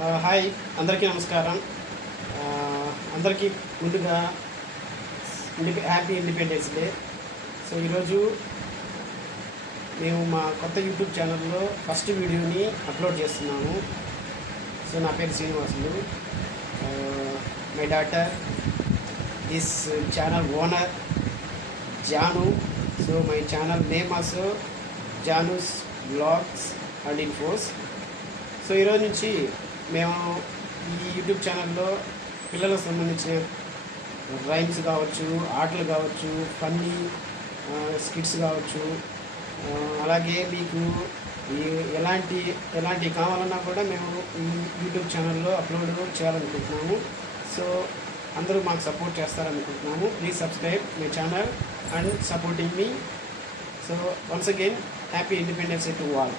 Hi అందరికీ నమస్కారం. అందరికీ ముందుగా హ్యాపీ ఇండిపెండెన్స్ డే. సో ఈరోజు మేము మా కొత్త యూట్యూబ్ ఛానల్లో ఫస్ట్ వీడియోని అప్లోడ్ చేస్తున్నాము. సో నా పేరు Srinivasulu. My daughter this channel owner Janu. So my channel name also Janu's vlogs and infos. So ఈరోజు నుంచి మేము ఈ యూట్యూబ్ ఛానల్లో పిల్లలకు సంబంధించిన రైమ్స్ కావచ్చు, ఆటలు కావచ్చు, ఫన్నీ స్కిట్స్ కావచ్చు, అలాగే మీకు ఎలాంటి కావాలన్నా కూడా మేము ఈ యూట్యూబ్ ఛానల్లో అప్లోడ్ చేయాలనుకుంటున్నాము. సో అందరూ మాకు సపోర్ట్ చేస్తారనుకుంటున్నాము. Please subscribe my channel and supporting మీ. So once again happy independence day to all.